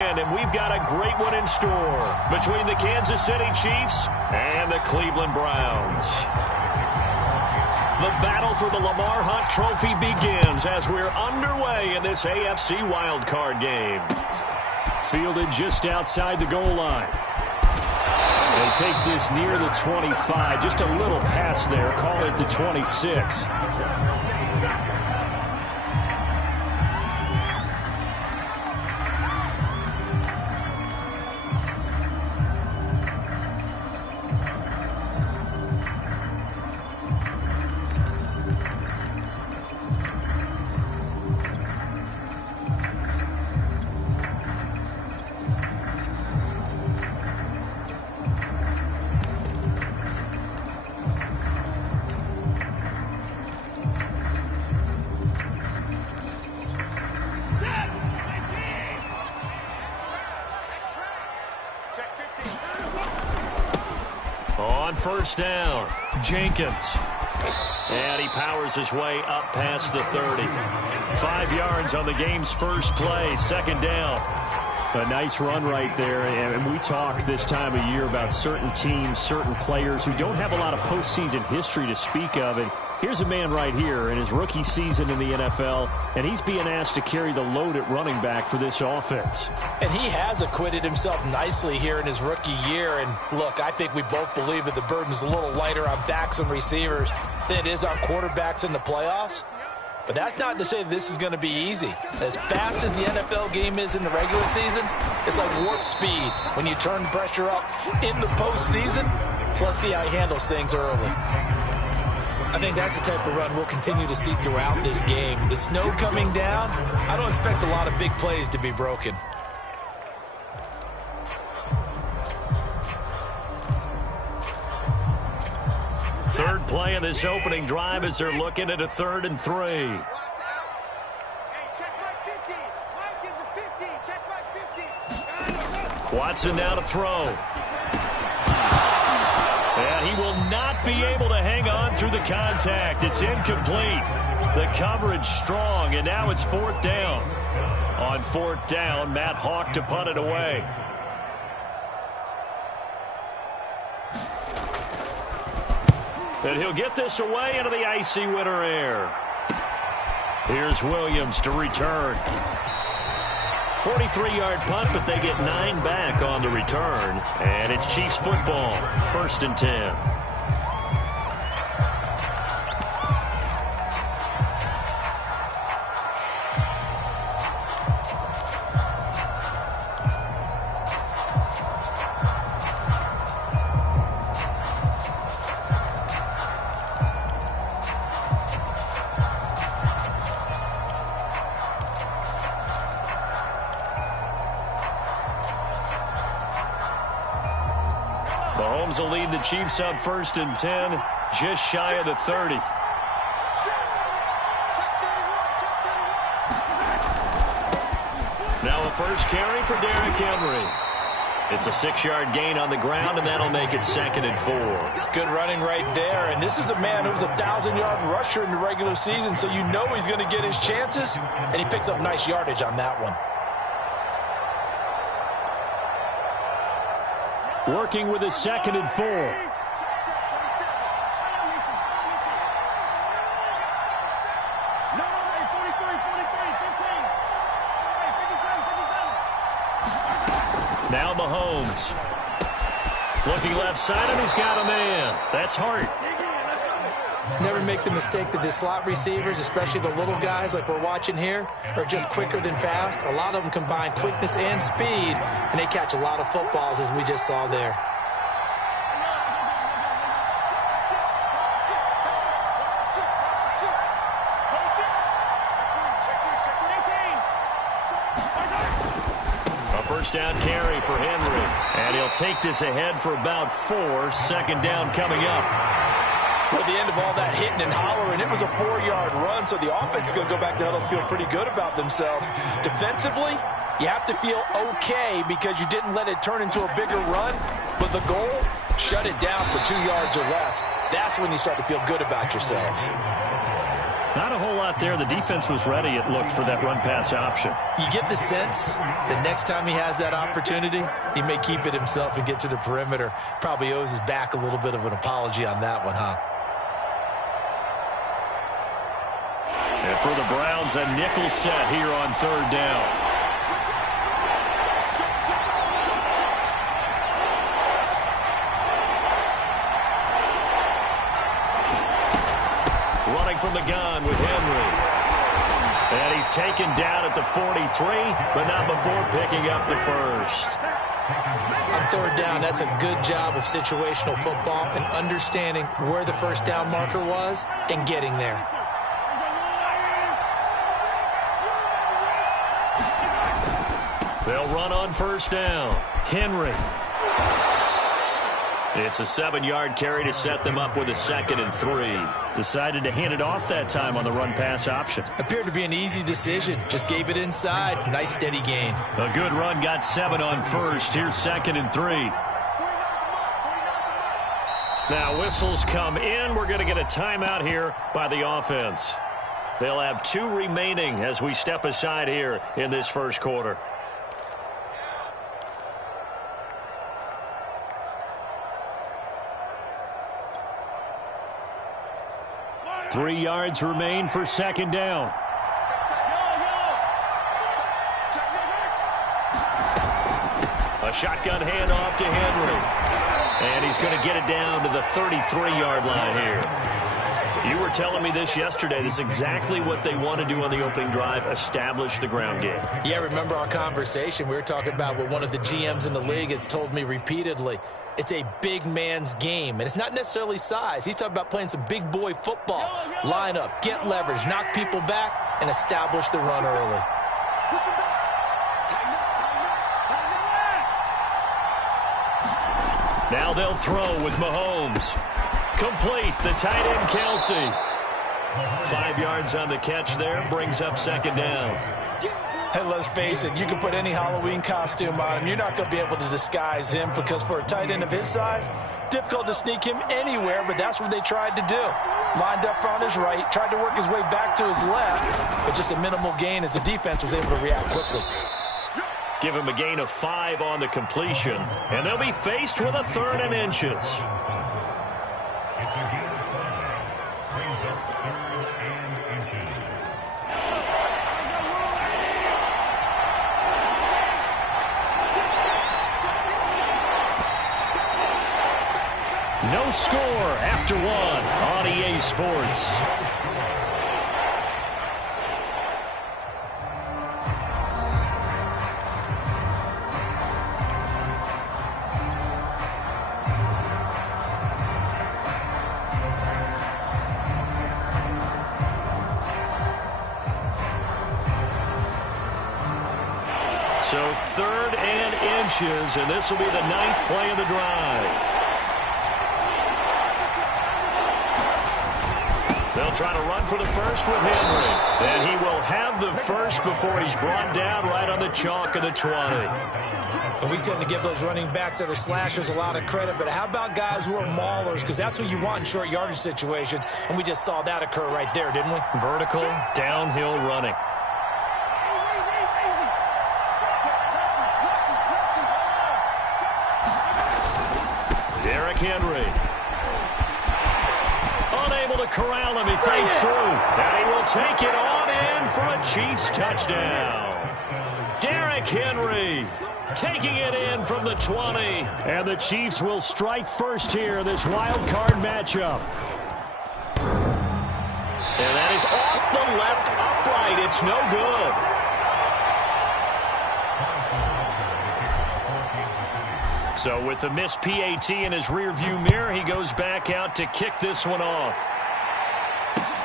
And we've got a great one in store between the Kansas City Chiefs and the Cleveland Browns. The battle for the Lamar Hunt Trophy begins as we're underway in this AFC wildcard game. Fielded just outside the goal line. And he takes this near the 25, just a little past there, call it the 26. On first down, Jenkins. And he powers his way up past the 30. 5 yards on the game's first play, second down. A nice run right there, and we talk this time of year about certain teams, certain players who don't have a lot of postseason history to speak of, and here's a man right here in his rookie season in the NFL, and he's being asked to carry the load at running back for this offense. And he has acquitted himself nicely here in his rookie year, and look, I think we both believe that the burden's a little lighter on backs and receivers than it is on quarterbacks in the playoffs. But that's not to say this is going to be easy. As fast as the NFL game is in the regular season, it's like warp speed when you turn pressure up in the postseason. So let's see how he handles things early. I think that's the type of run we'll continue to see throughout this game. The snow coming down, I don't expect a lot of big plays to be broken. Third play of this opening drive as they're looking at a 3rd and 3. Watson now to throw. And he will not be able to hang on through the contact. It's incomplete. The coverage strong, and now it's 4th down. On 4th down, Matt Hawk to punt it away. And he'll get this away into the icy winter air. Here's Williams to return. 43-yard punt, but they get 9 back on the return. And it's Chiefs football, 1st and 10. Mahomes will lead the Chiefs up 1st and 10, just shy of the 30. Now a first carry for Derrick Henry. It's a 6-yard gain on the ground, and that'll make it 2nd and 4. Good running right there, and this is a man who was a 1,000-yard rusher in the regular season, so you know he's going to get his chances, and he picks up nice yardage on that one. Working with his 2nd and 4. Now Mahomes. Looking left side, and he's got a man. That's Hart. Never make the mistake that the slot receivers, especially the little guys like we're watching here, are just quicker than fast. A lot of them combine quickness and speed, and they catch a lot of footballs, as we just saw there. A first down carry for Henry, and he'll take this ahead for about 4. 2nd down coming up. Well, the end of all that hitting and hollering, it was a 4-yard run, so the offense is going to go back to huddle and feel pretty good about themselves. Defensively, you have to feel okay because you didn't let it turn into a bigger run, but the goal, shut it down for 2 yards or less. That's when you start to feel good about yourselves. Not a whole lot there. The defense was ready, it looked, for that run-pass option. You get the sense that next time he has that opportunity, he may keep it himself and get to the perimeter. Probably owes his back a little bit of an apology on that one, huh? And for the Browns, a nickel set here on third down. Running from the gun with Henry. And he's taken down at the 43, but not before picking up the first. On third down, that's a good job of situational football and understanding where the first down marker was and getting there. They'll run on first down. Henry. It's a 7-yard carry to set them up with a 2nd and 3. Decided to hand it off that time on the run-pass option. Appeared to be an easy decision. Just gave it inside. Nice steady gain. A good run, got 7 on first. Here's 2nd and 3. Now whistles come in. We're going to get a timeout here by the offense. They'll have 2 remaining as we step aside here in this first quarter. 3 yards remain for 2nd down. A shotgun handoff to Henry. And he's going to get it down to the 33-yard line here. You were telling me this yesterday. This is exactly what they want to do on the opening drive, establish the ground game. Yeah, remember our conversation. We were talking about what one of the GMs in the league has told me repeatedly. It's a big man's game, and it's not necessarily size. He's talking about playing some big boy football. Line up, get leverage, knock people back, and establish the run early. Now they'll throw with Mahomes. Complete, the tight end Kelsey. 5 yards on the catch there, brings up 2nd down. Hey, let's face it, you can put any Halloween costume on him. You're not going to be able to disguise him because for a tight end of his size, difficult to sneak him anywhere, but that's what they tried to do. Lined up on his right, tried to work his way back to his left, but just a minimal gain as the defense was able to react quickly. Give him a gain of 5 on the completion, and they'll be faced with a 3rd and inches. No score after 1 on EA Sports. So 3rd and inches, and this will be the 9th play of the drive. They'll try to run for the first with Henry. And he will have the first before he's brought down right on the chalk of the 20. And we tend to give those running backs that are slashers a lot of credit, but how about guys who are maulers? Because that's who you want in short yardage situations, and we just saw that occur right there, didn't we? Vertical, downhill running. Derrick Henry. Unable to corral him. He fades through. And he will take it on in for a Chiefs touchdown. Derrick Henry taking it in from the 20. And the Chiefs will strike first here in this wild card matchup. And that is off the left upright. It's no good. So with the missed PAT in his rearview mirror, he goes back out to kick this one off.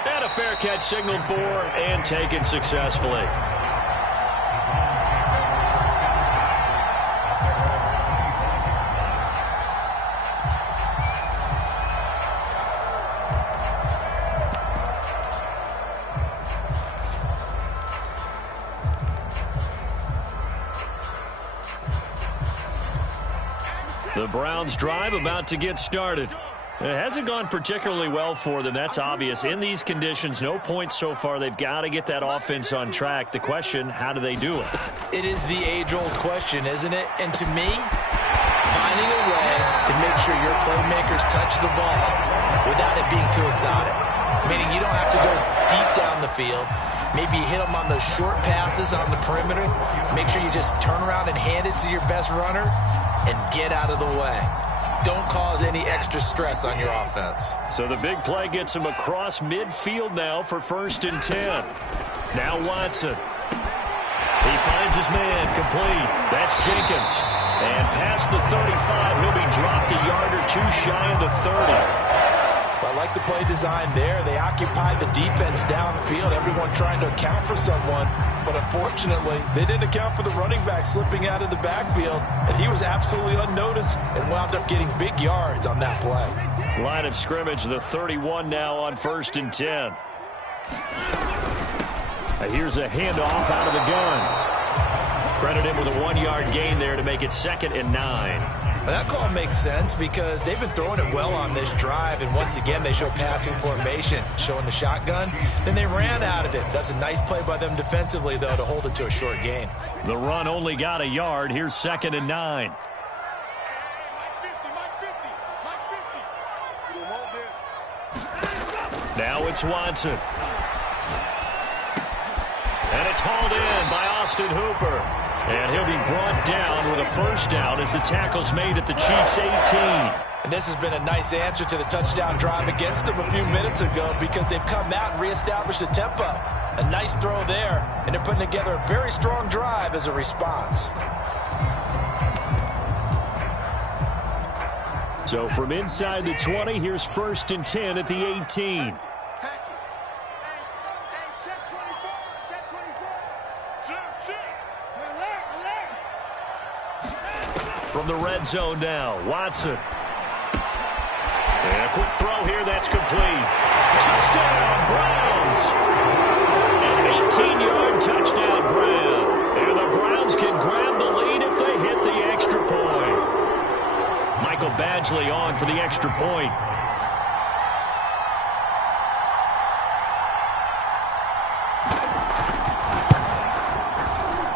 And a fair catch signaled for and taken successfully. The Browns drive about to get started. It hasn't gone particularly well for them. That's obvious. In these conditions, no points so far. They've got to get that offense on track. The question, how do they do it? It is the age-old question, isn't it? And to me, finding a way to make sure your playmakers touch the ball without it being too exotic. Meaning you don't have to go deep down the field. Maybe you hit them on those short passes on the perimeter. Make sure you just turn around and hand it to your best runner and get out of the way. Don't cause any extra stress on your offense. So the big play gets him across midfield now for 1st and 10. Now Watson. He finds his man complete. That's Jenkins. And past the 35, he'll be dropped a yard or two shy of the 30. I like the play design there. They occupied the defense downfield, everyone trying to account for someone. But unfortunately, they didn't account for the running back slipping out of the backfield, and he was absolutely unnoticed and wound up getting big yards on that play. Line of scrimmage, the 31 now on 1st and 10. Here's a handoff out of the gun. Credit him with a 1-yard gain there to make it 2nd and 9. That call makes sense because they've been throwing it well on this drive, and once again they show passing formation, showing the shotgun. Then they ran out of it. That's a nice play by them defensively, though, to hold it to a short gain. The run only got a yard. Here's 2nd and 9. Now it's Watson. And it's hauled in by Austin Hooper. And he'll be brought down with a 1st down as the tackle's made at the Chiefs' 18. And this has been a nice answer to the touchdown drive against them a few minutes ago because they've come out and reestablished the tempo. A nice throw there, and they're putting together a very strong drive as a response. So from inside the 20, here's 1st and 10 at the 18. From the red zone now, Watson. And a quick throw here, that's complete. Touchdown, Browns! An 18-yard touchdown grab. And the Browns can grab the lead if they hit the extra point. Michael Badgley on for the extra point.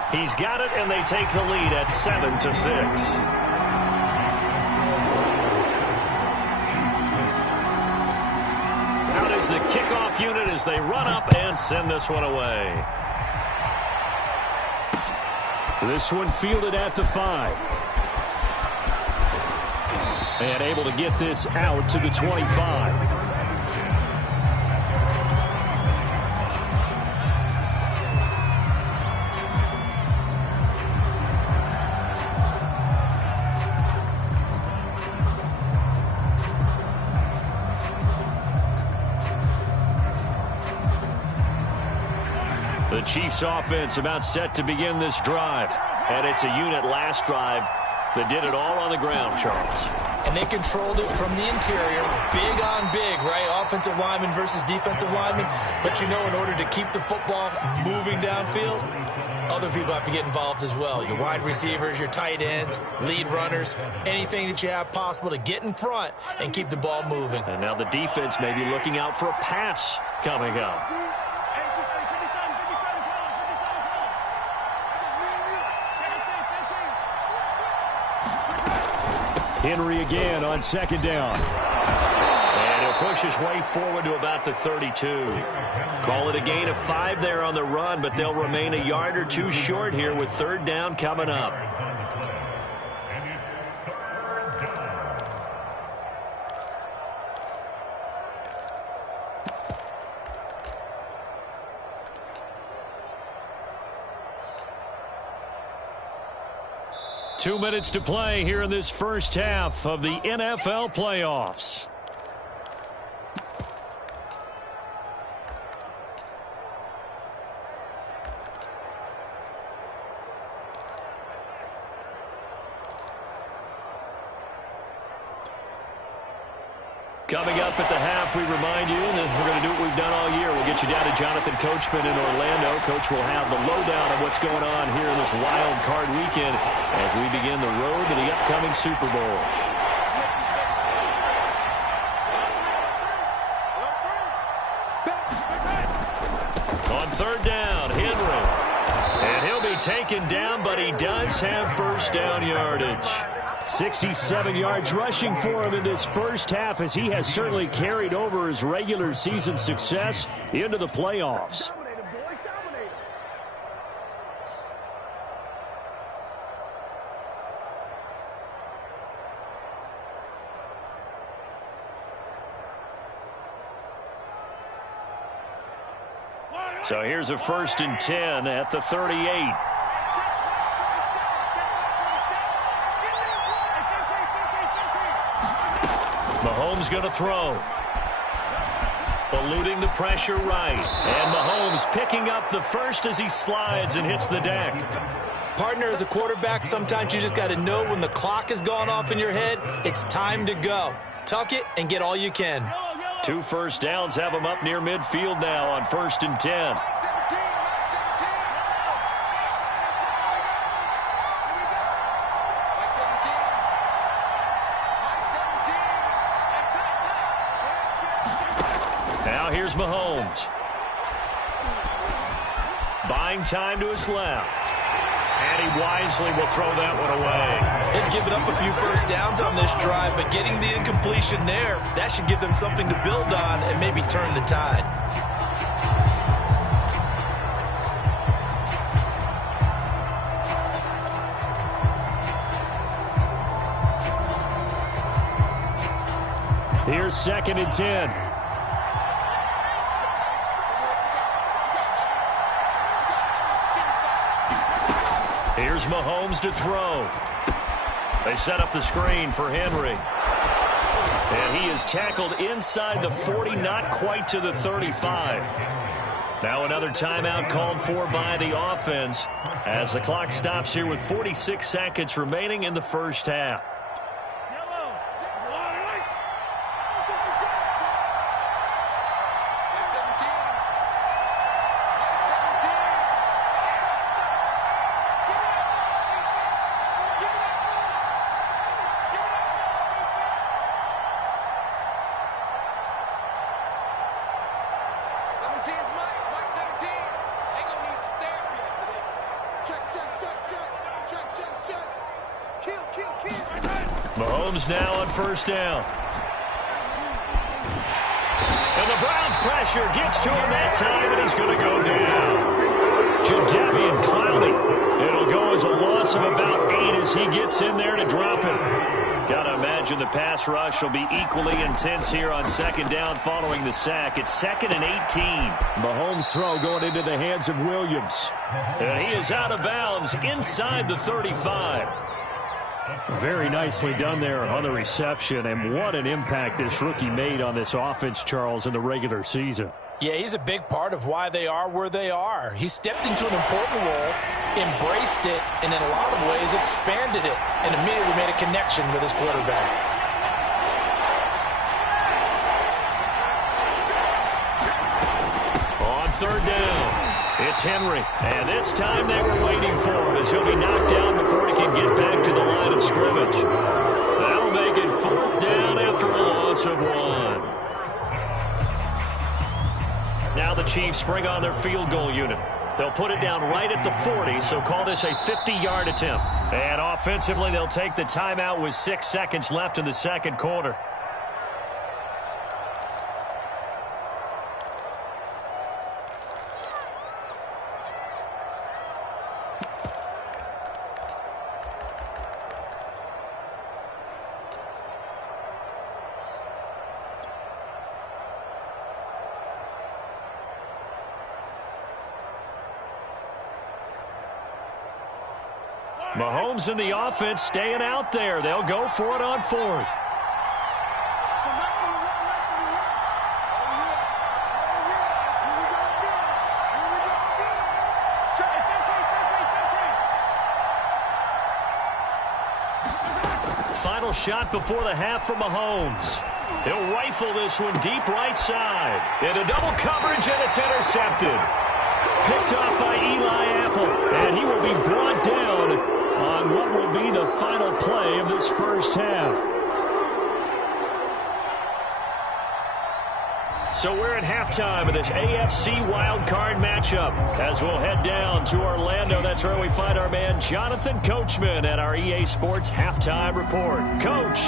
He's got it, and they take the lead at 7-6. Out is the kickoff unit as they run up and send this one away. This one fielded at the 5. And able to get this out to the 25. The Chiefs offense about set to begin this drive. And it's a unit last drive that did it all on the ground, Charles. And they controlled it from the interior, big on big, right? Offensive lineman versus defensive lineman. But you know, in order to keep the football moving downfield, other people have to get involved as well. Your wide receivers, your tight ends, lead runners, anything that you have possible to get in front and keep the ball moving. And now the defense may be looking out for a pass coming up. Henry again on 2nd down. And he'll push his way forward to about the 32. Call it a gain of 5 there on the run, but they'll remain a yard or two short here with 3rd down coming up. Two minutes to play here in this first half of the NFL playoffs. Coming up at the half, we remind you that we're going to do what we've done all year. We'll get you down to Jonathan Coachman in Orlando. Coach will have the lowdown of what's going on here in this wild card weekend as we begin the road to the upcoming Super Bowl. taken down, but he does have first down yardage. 67 yards rushing for him in this first half, as he has certainly carried over his regular season success into the playoffs. So here's a 1st and 10 at the 38. Mahomes going to throw. Eluding the pressure right. And Mahomes picking up the first as he slides and hits the deck. Partner, as a quarterback, sometimes you just got to know when the clock has gone off in your head, it's time to go. Tuck it and get all you can. 2 first downs have him up near midfield now on 1st and 10. Now here's Mahomes. Buying time to his left. And he wisely will throw that one away. They've given up a few first downs on this drive, but getting the incompletion there, that should give them something to build on and maybe turn the tide. Here's 2nd and 10. Here's Mahomes to throw. They set up the screen for Henry. And he is tackled inside the 40, not quite to the 35. Now another timeout called for by the offense as the clock stops here with 46 seconds remaining in the first half. Mahomes now on 1st down. And the Browns pressure gets to him that time, and he's going to go down. Jadeveon Clowney. It'll go as a loss of about 8 as he gets in there to drop it. Got to imagine the pass rush will be equally intense here on 2nd down following the sack. It's 2nd and 18. Mahomes' throw going into the hands of Williams. And he is out of bounds inside the 35. Very nicely done there on the reception, and what an impact this rookie made on this offense, Charles, in the regular season. Yeah, he's a big part of why they are where they are. He stepped into an important role, embraced it, and in a lot of ways expanded it, and immediately made a connection with his quarterback. On 3rd down, it's Henry. And this time they were waiting for him as he'll be knocked down before he can get back to the line of scrimmage. That'll make it 4th down after a loss of 1. Now the Chiefs bring on their field goal unit. They'll put it down right at the 40, so call this a 50-yard attempt. And offensively, they'll take the timeout with 6 seconds left in the 2nd quarter. Mahomes and the offense staying out there. They'll go for it on 4th. Final shot before the half from Mahomes. He'll rifle this one deep right side. Into double coverage, and it's intercepted. Picked off by Eli Apple, and he will be brought down on what will be the final play of this first half. So we're at halftime of this AFC wildcard matchup. As we'll head down to Orlando, that's where we find our man Jonathan Coachman at our EA Sports Halftime Report. Coach.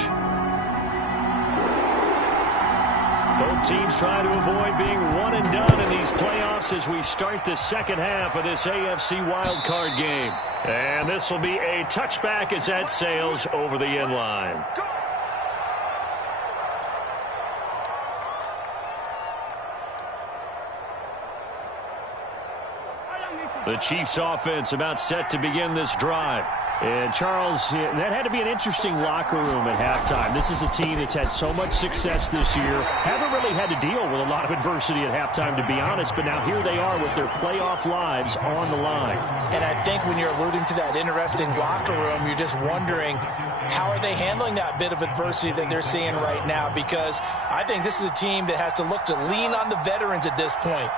Both teams trying to avoid being one and done in these playoffs as we start the second half of this AFC wildcard game. And this will be a touchback as that sails over the end line. The Chiefs offense about set to begin this drive. And, Charles, that had to be an interesting locker room at halftime. This is a team that's had so much success this year. Haven't really had to deal with a lot of adversity at halftime, to be honest. But now here they are with their playoff lives on the line. And I think when you're alluding to that interesting locker room, you're just wondering, how are they handling that bit of adversity that they're seeing right now? Because I think this is a team that has to look to lean on the veterans at this point.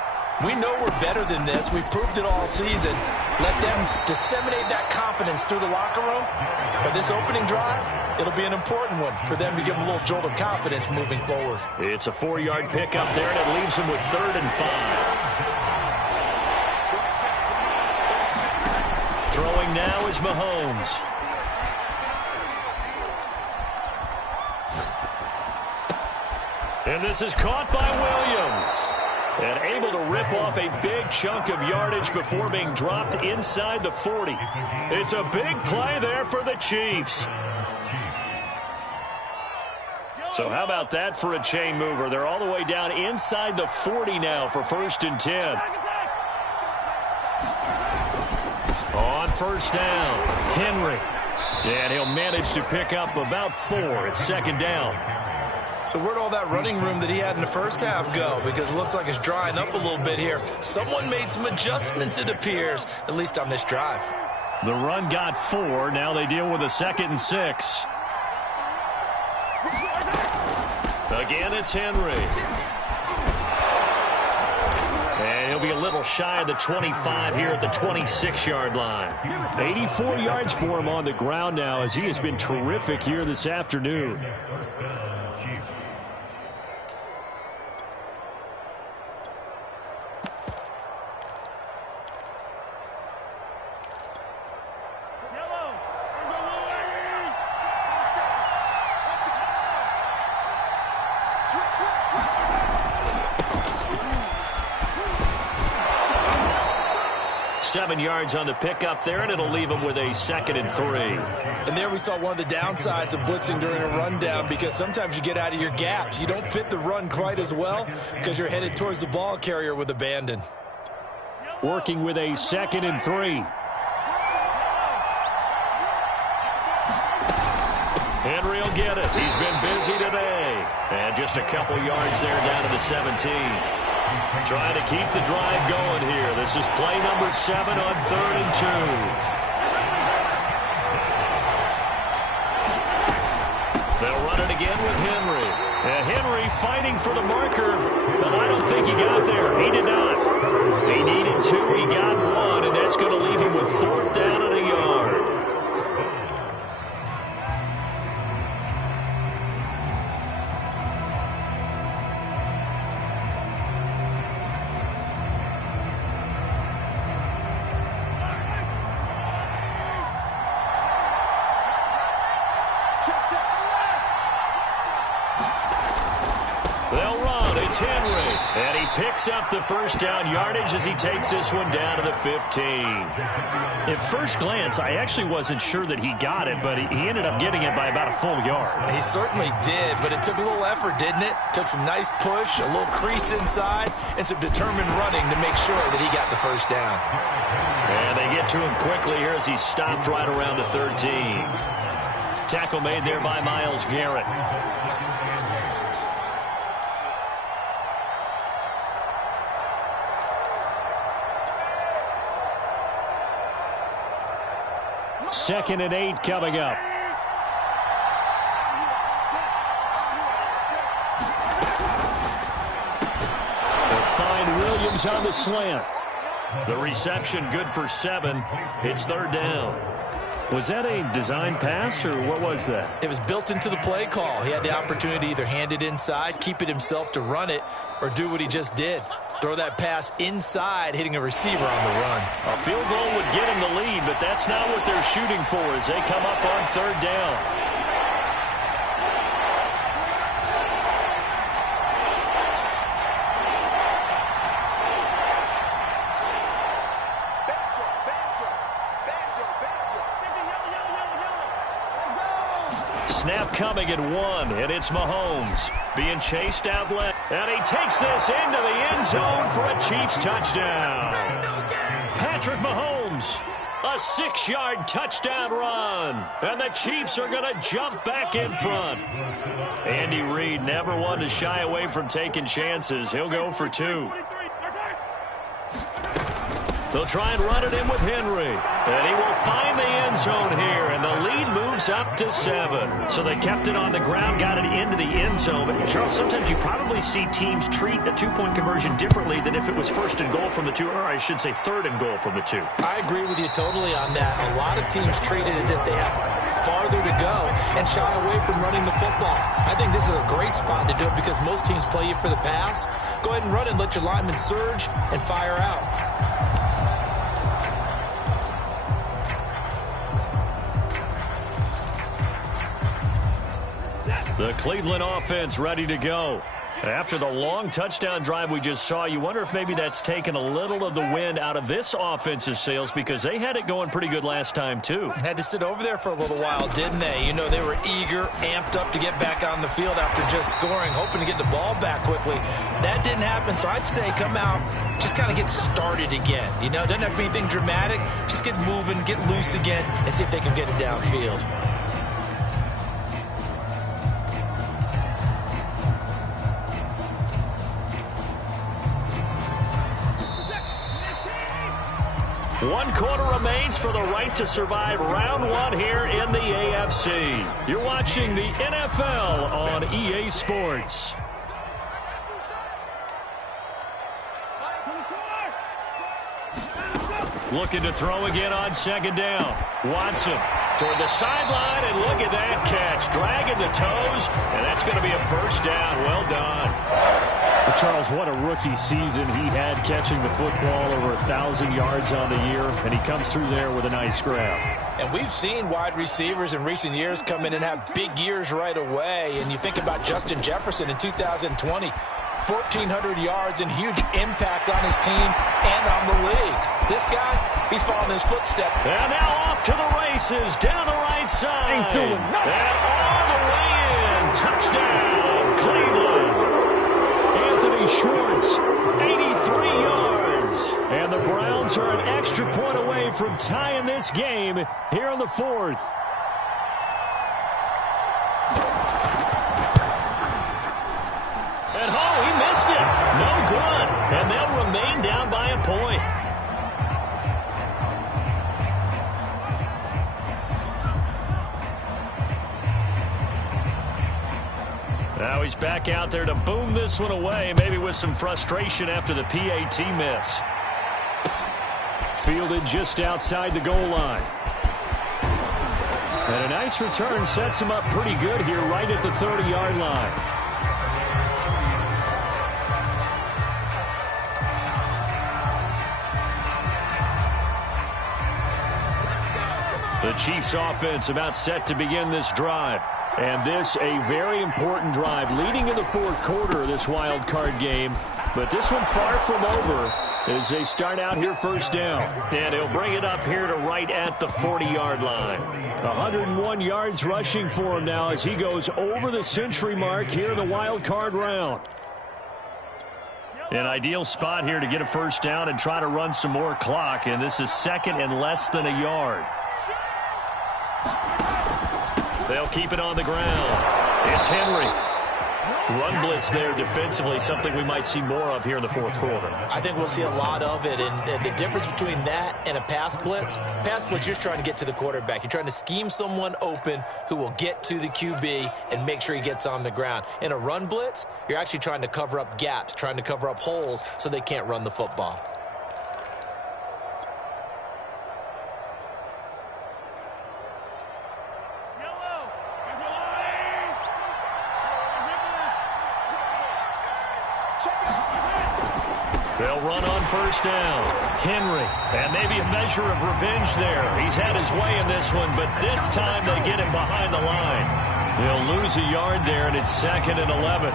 We know we're better than this. We've proved it all season. Let them disseminate that confidence through the locker room. But this opening drive, it'll be an important one for them to give them a little jolt of confidence moving forward. It's a 4-yard pickup there, and it leaves them with 3rd and 5. Throwing now is Mahomes. And this is caught by Williams. And able to rip off a big chunk of yardage before being dropped inside the 40. It's a big play there for the Chiefs. So how about that for a chain mover? They're all the way down inside the 40 now for 1st and 10. On 1st down, Henry. And he'll manage to pick up about 4. It's 2nd down. So where'd all that running room that he had in the first half go? Because it looks like it's drying up a little bit here. Someone made some adjustments, it appears, at least on this drive. The run got 4. Now they deal with a 2nd and 6. Again, it's Henry. And he'll be a little shy of the 25 here at the 26-yard line. 84 yards for him on the ground now as he has been terrific here this afternoon. Yards on the pickup there, and it'll leave him with a 2nd and 3. And there we saw one of the downsides of blitzing during a rundown, because sometimes you get out of your gaps. You don't fit the run quite as well because you're headed towards the ball carrier with abandon. Working with a 2nd and 3. Henry will get it. He's been busy today. And just a couple yards there down to the 17. Trying to keep the drive going here. This is play number 7 on 3rd and 2. They'll run it again with Henry. And Henry fighting for the marker, but I don't think he got there. He did not. He needed 2. He got 1, and that's going to leave him with 4th down and a yard. Picks up the 1st down yardage as he takes this one down to the 15. At first glance, I actually wasn't sure that he got it, but he ended up getting it by about a full yard. He certainly did, but it took a little effort, didn't it? Took some nice push, a little crease inside, and some determined running to make sure that he got the 1st down. And they get to him quickly here as he stopped right around the 13. Tackle made there by Myles Garrett. Second and 8 coming up. They'll find Williams on the slant. The reception good for 7. It's 3rd down. Was that a design pass, or what was that? It was built into the play call. He had the opportunity to either hand it inside, keep it himself to run it, or do what he just did. Throw that pass inside, hitting a receiver on the run. A field goal would get him the lead, but that's not what they're shooting for as they come up on third down. Snap coming at 1, and it's Mahomes being chased out left. And he takes this into the end zone for a Chiefs touchdown. Patrick Mahomes, a 6-yard touchdown run. And the Chiefs are going to jump back in front. Andy Reid never one to shy away from taking chances. He'll go for 2. They'll try and run it in with Henry. And he will find the end zone here. And the lead moves up to 7. So they kept it on the ground, got it into the end zone. But, Charles, sometimes you probably see teams treat a 2-point conversion differently than if it was first and goal from the 2, or I should say third and goal from the 2. I agree with you totally on that. A lot of teams treat it as if they have farther to go and shy away from running the football. I think this is a great spot to do it because most teams play you for the pass. Go ahead and run and let your linemen surge and fire out. The Cleveland offense ready to go. After the long touchdown drive we just saw, you wonder if maybe that's taken a little of the wind out of this offense's sails because they had it going pretty good last time, too. Had to sit over there for a little while, didn't they? You know, they were eager, amped up to get back on the field after just scoring, hoping to get the ball back quickly. That didn't happen, so I'd say come out, just kind of get started again. You know, doesn't have to be anything dramatic. Just get moving, get loose again, and see if they can get it downfield. One quarter remains for the right to survive round 1 here in the AFC. You're watching the NFL on EA Sports. Looking to throw again on second down. Watson toward the sideline, and look at that catch. Dragging the toes, and that's going to be a first down. Well done. But Charles, what a rookie season he had catching the football, over 1,000 yards on the year, and he comes through there with a nice grab. And we've seen wide receivers in recent years come in and have big years right away. And you think about Justin Jefferson in 2020, 1,400 yards and huge impact on his team and on the league. This guy, he's following his footsteps. And now off to the races down the right side. Ain't doing nothing. And all the way in. Touchdown, Cleveland. Anthony Schwartz, 83 yards. And the Browns are an extra point away from tying this game here in the 4th. And oh, he missed it. No good. And they'll remain down by a point. Now he's back out there to boom this one away, maybe with some frustration after the PAT miss. Fielded just outside the goal line. And a nice return sets him up pretty good here right at the 30-yard line. The Chiefs offense about set to begin this drive. And this a very important drive leading in the 4th quarter of this wild card game. But this one far from over as they start out here first down. And he'll bring it up here to right at the 40-yard line. 101 yards rushing for him now as he goes over the century mark here in the wild card round. An ideal spot here to get a first down and try to run some more clock. And this is 2nd and less than a yard. They'll keep it on the ground. It's Henry. Run blitz there defensively, something we might see more of here in the 4th quarter. I think we'll see a lot of it, and the difference between that and a pass blitz, you're just trying to get to the quarterback. You're trying to scheme someone open who will get to the QB and make sure he gets on the ground. In a run blitz, you're actually trying to cover up gaps, trying to cover up holes so they can't run the football. They'll run on first down. Henry, and maybe a measure of revenge there. He's had his way in this one, but this time they get him behind the line. He'll lose a yard there, and it's 2nd and 11.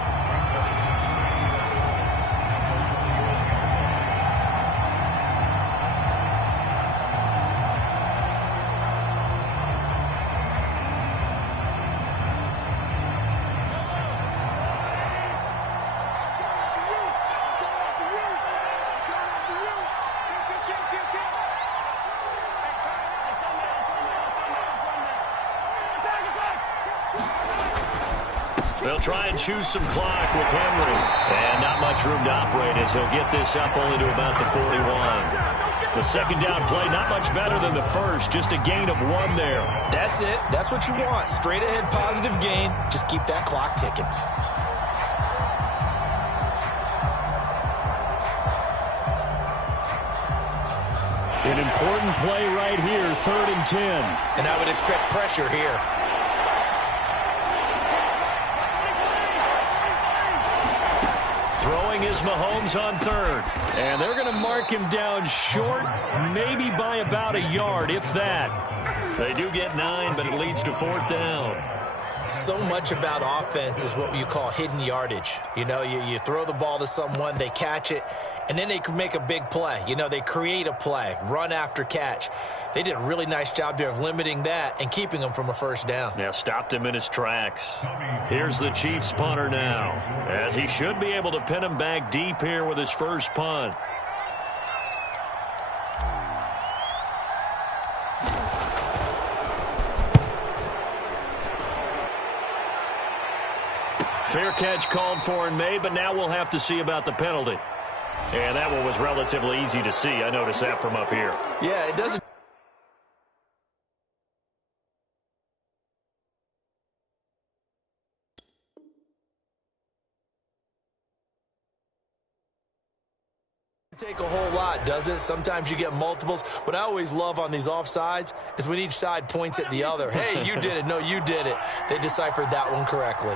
They'll try and choose some clock with Henry. And not much room to operate as he'll get this up only to about the 41. The second down play, not much better than the first. Just a gain of 1 there. That's it. That's what you want. Straight ahead positive gain. Just keep that clock ticking. An important play right here, 3rd and 10. And I would expect pressure here. Throwing is Mahomes on 3rd. And they're going to mark him down short, maybe by about a yard, if that. They do get 9, but it leads to 4th down. So much about offense is what you call hidden yardage. You know, you throw the ball to someone, they catch it, and then they can make a big play. You know, they create a play, run after catch. They did a really nice job there of limiting that and keeping him from a first down. Yeah, stopped him in his tracks. Here's the Chiefs punter now, as he should be able to pin him back deep here with his first punt. Fair catch called for and made, but now we'll have to see about the penalty. And that one was relatively easy to see. I noticed that from up here. Yeah, it doesn't. Take a whole lot, does it? Sometimes you get multiples. What I always love on these offsides is when each side points at the other. Hey, you did it. No, you did it. They deciphered that one correctly.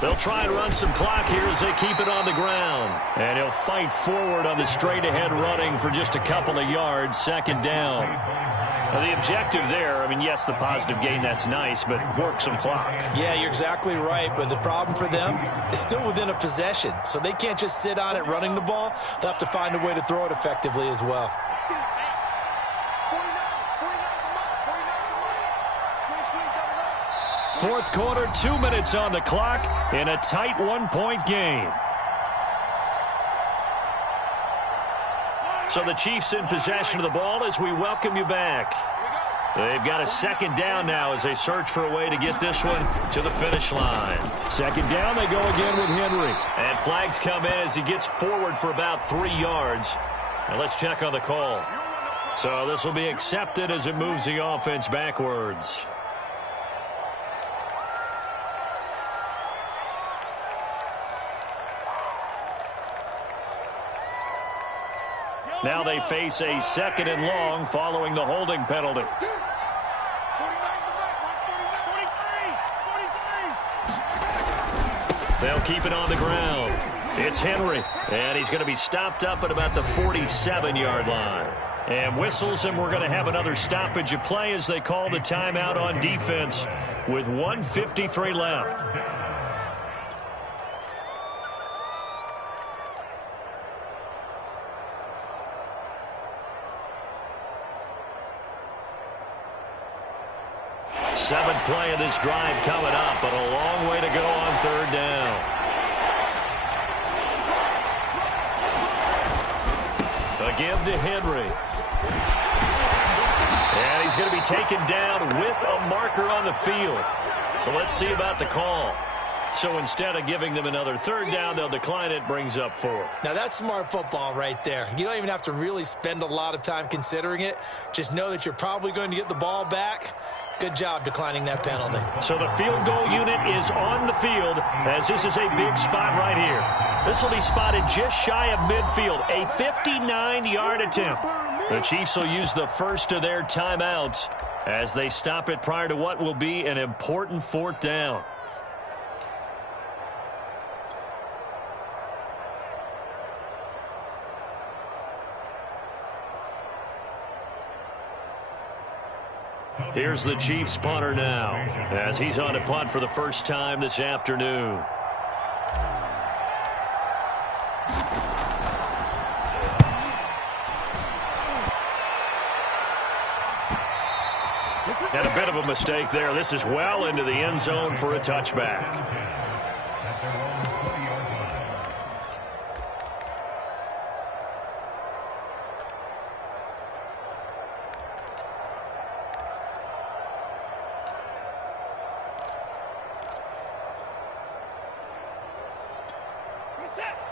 They'll try and run some clock here as they keep it on the ground. And he'll fight forward on the straight-ahead running for just a couple of yards, 2nd down. Now, the objective there, I mean, yes, the positive gain, that's nice, but work some clock. Yeah, you're exactly right, but the problem for them is still within a possession, so they can't just sit on it running the ball. They'll have to find a way to throw it effectively as well. Fourth quarter, 2 minutes on the clock in a tight 1-point game. So the Chiefs in possession of the ball as we welcome you back. They've got a 2nd down now as they search for a way to get this one to the finish line. 2nd down, they go again with Henry. And flags come in as he gets forward for about 3 yards. Now let's check on the call. So this will be accepted as it moves the offense backwards. Now they face a 2nd and long following the holding penalty. They'll keep it on the ground. It's Henry, and he's going to be stopped up at about the 47-yard line. And whistles, and we're going to have another stoppage of play as they call the timeout on defense with 1:53 left. Seventh play of this drive coming up, but a long way to go on 3rd down. A give to Henry. And he's going to be taken down with a marker on the field. So let's see about the call. So instead of giving them another 3rd down, they'll decline it, brings up 4. Now that's smart football right there. You don't even have to really spend a lot of time considering it. Just know that you're probably going to get the ball back. Good job declining that penalty. So the field goal unit is on the field as this is a big spot right here. This will be spotted just shy of midfield, a 59-yard attempt. The Chiefs will use the first of their timeouts as they stop it prior to what will be an important 4th down. Here's the Chiefs punter now as he's on to punt for the first time this afternoon. And a bit of a mistake there. This is well into the end zone for a touchback.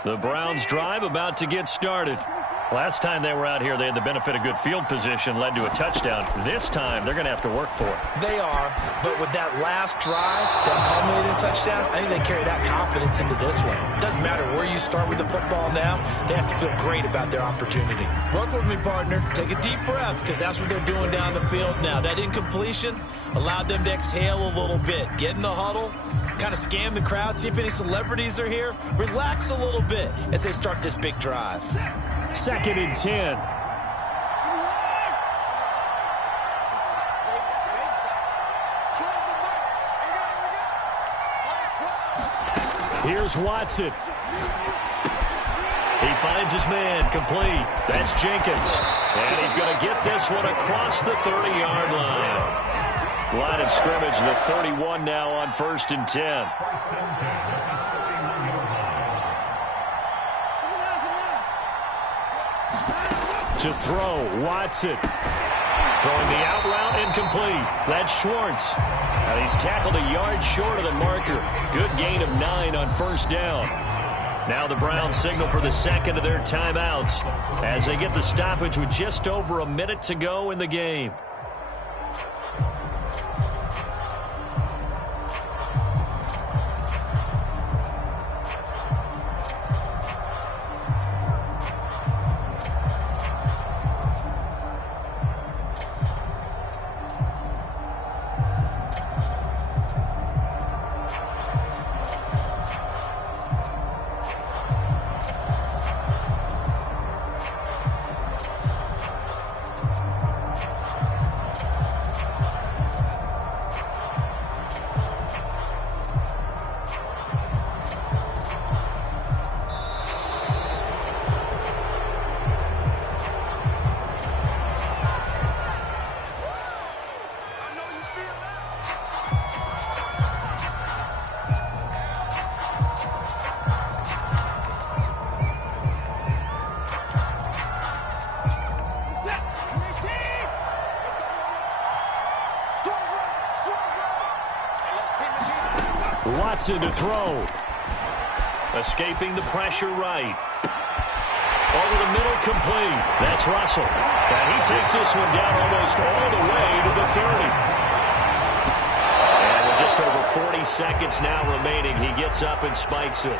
The Browns drive about to get started. Last time they were out here, they had the benefit of good field position, led to a touchdown. This time, they're going to have to work for it. They are, but with that last drive that culminated in a touchdown, I think they carry that confidence into this one. It doesn't matter where you start with the football now. They have to feel great about their opportunity. Work with me, partner. Take a deep breath, because that's what they're doing down the field now. That incompletion allowed them to exhale a little bit. Get in the huddle, kind of scan the crowd, see if any celebrities are here. Relax a little bit as they start this big drive. 2nd and 10. Here's Watson. He finds his man, complete. That's Jenkins. And he's going to get this one across the 30-yard line. Line of scrimmage, the 31 now on 1st and 10. To throw, Watson. Throwing the out route, incomplete. That's Schwartz. And he's tackled a yard short of the marker. Good gain of 9 on 1st down. Now the Browns signal for the second of their timeouts as they get the stoppage with just over a minute to go in the game. Watson to throw. Escaping the pressure right. Over the middle, complete. That's Russell. And he takes this one down almost all the way to the 30. And with just over 40 seconds now remaining, he gets up and spikes it.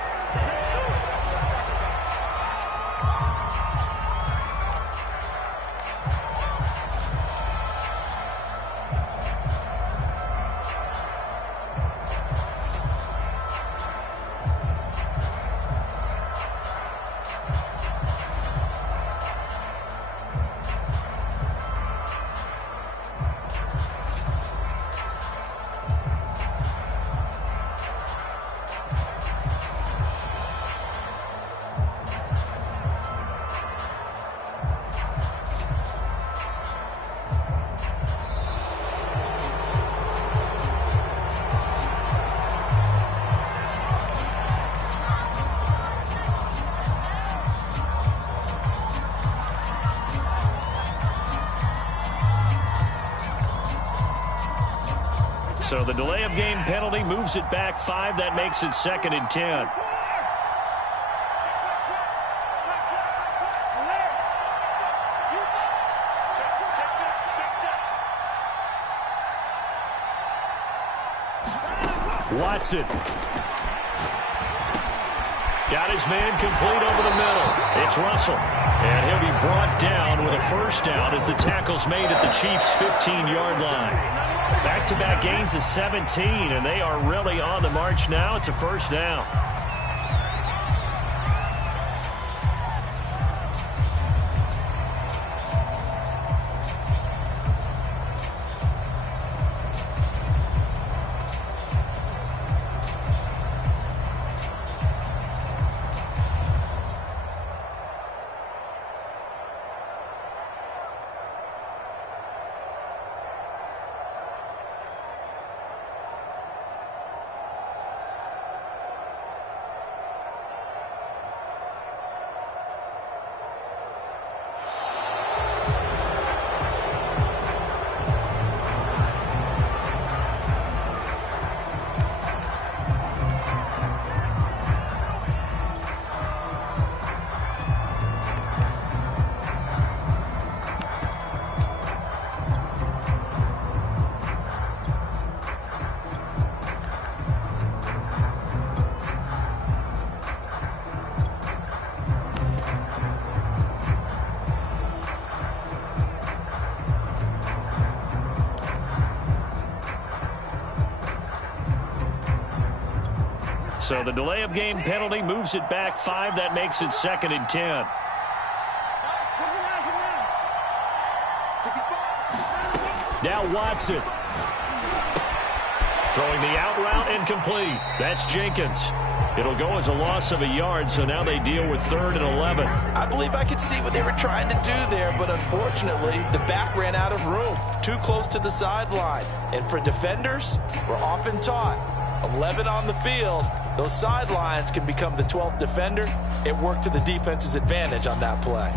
So the delay of game penalty moves it back 5. That makes it 2nd and 10. Watson. Got his man complete over the middle. It's Russell. And he'll be brought down with a 1st down as the tackle's made at the Chiefs' 15-yard line. Back-to-back gains of 17, and they are really on the march now. It's a 1st down. So the delay of game penalty moves it back 5. That makes it 2nd and 10. Now Watson. Throwing the out route incomplete. That's Jenkins. It'll go as a loss of a yard, so now they deal with 3rd and 11. I believe I could see what they were trying to do there, but unfortunately, the back ran out of room, too close to the sideline. And for defenders, we're often taught, 11 on the field, those sidelines can become the 12th defender. It worked to the defense's advantage on that play.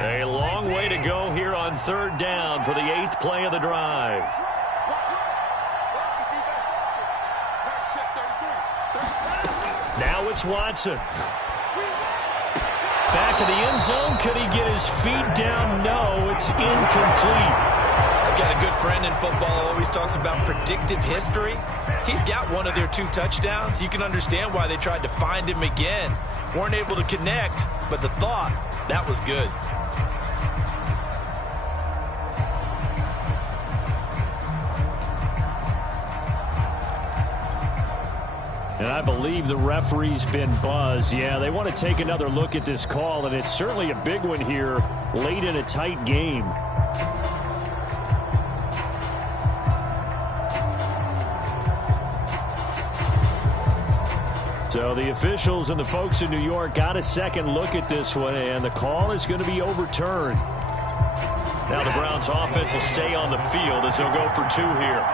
A long way to go here on 3rd down for the 8th play of the drive. Now it's Watson. Back of the end zone. Could he get his feet down? No, it's incomplete. I've got a good friend in football who always talks about predictive history. He's got one of their 2 touchdowns. You can understand why they tried to find him again. Weren't able to connect, but the thought, that was good. And I believe the referee's been buzzed. Yeah, they want to take another look at this call, and it's certainly a big one here late in a tight game. So the officials and the folks in New York got a second look at this one, and the call is going to be overturned. Now the Browns offense will stay on the field as they'll go for 2 here.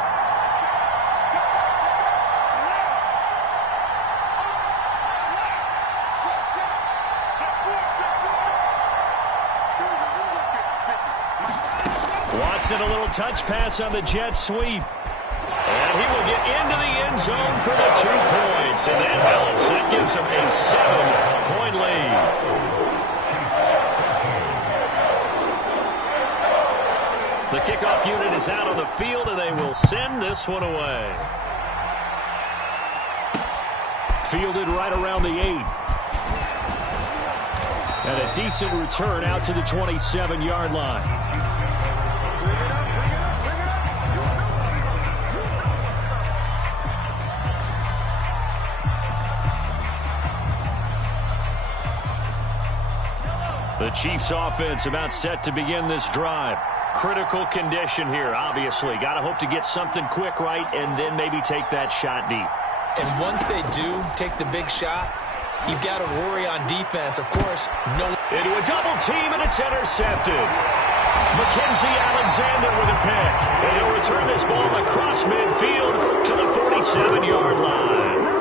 Watson, a little touch pass on the jet sweep. And he will get into the end zone for the 2 points. And that helps. That gives him a 7-point lead. The kickoff unit is out on the field, and they will send this one away. Fielded right around the 8. And a decent return out to the 27-yard line. The Chiefs offense about set to begin this drive. Critical condition here, obviously. Got to hope to get something quick right and then maybe take that shot deep. And once they do take the big shot, you've got to worry on defense. Of course, no. Into a double team, and it's intercepted. Mackenzie Alexander with a pick. And he'll return this ball across midfield to the 47-yard line.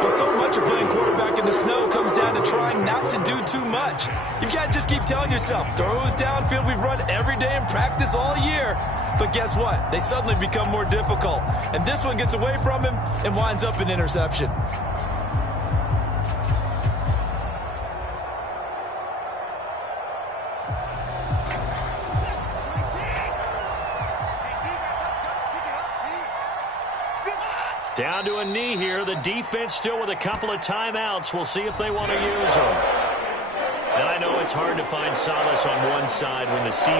Well, so much of playing quarterback in the snow comes down to trying not to do too much. You've got to just keep telling yourself, throws downfield we've run every day in practice all year. But guess what? They suddenly become more difficult. And this one gets away from him and winds up an interception. Down to a knee here. The defense still with a couple of timeouts. We'll see if they want to use them. And I know it's hard to find solace on one side when the season